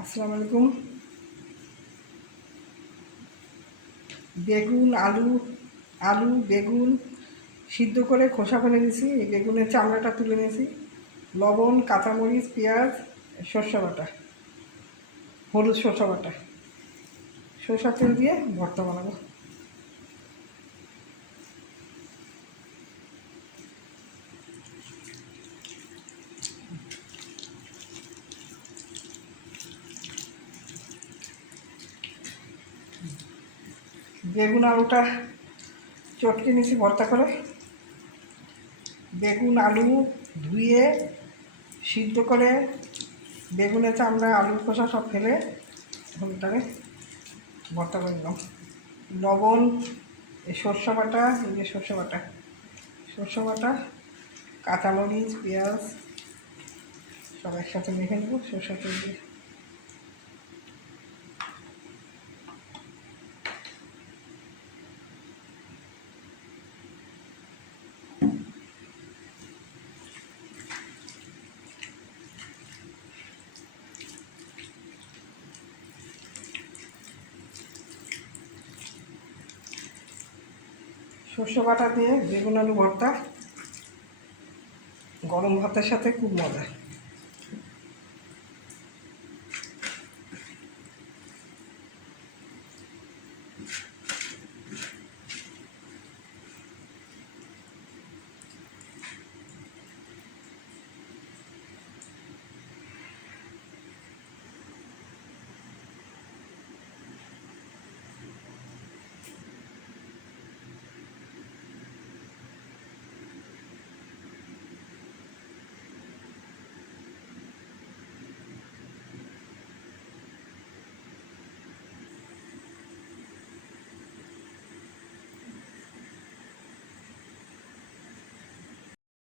আসসালামু আলাইকুম। বেগুন আলু বেগুন সিদ্ধ করে খোসা ফেলে দিয়েছি। এই বেগুনের চামড়াটা তুলে নিয়েছি। লবণ, কাঁচামরিচ, পেঁয়াজ, সরষে বাটা, হলুদ, সরষে বাটা, সরষের তেল দিয়ে ভর্তা বানাবো। বেগুন আলুটা চটকে নিয়েছি ভর্তা করে। বেগুন আলু ধুয়ে সিদ্ধ করে বেগুনের চামড়া আলুর খোসা সব ফেলে হলুদটাকে ভর্তা করে নিলাম। লবণ, এই সরষে বাটা, এই যে সরষে বাটা, কাঁচামরিচ, পেঁয়াজ সব একসাথে মেখে নেব সরষের তেল দিয়ে। সরষে বাটা দিয়ে বেগুন আলু ভর্তা গরম ভাতের সাথে খুব মজা।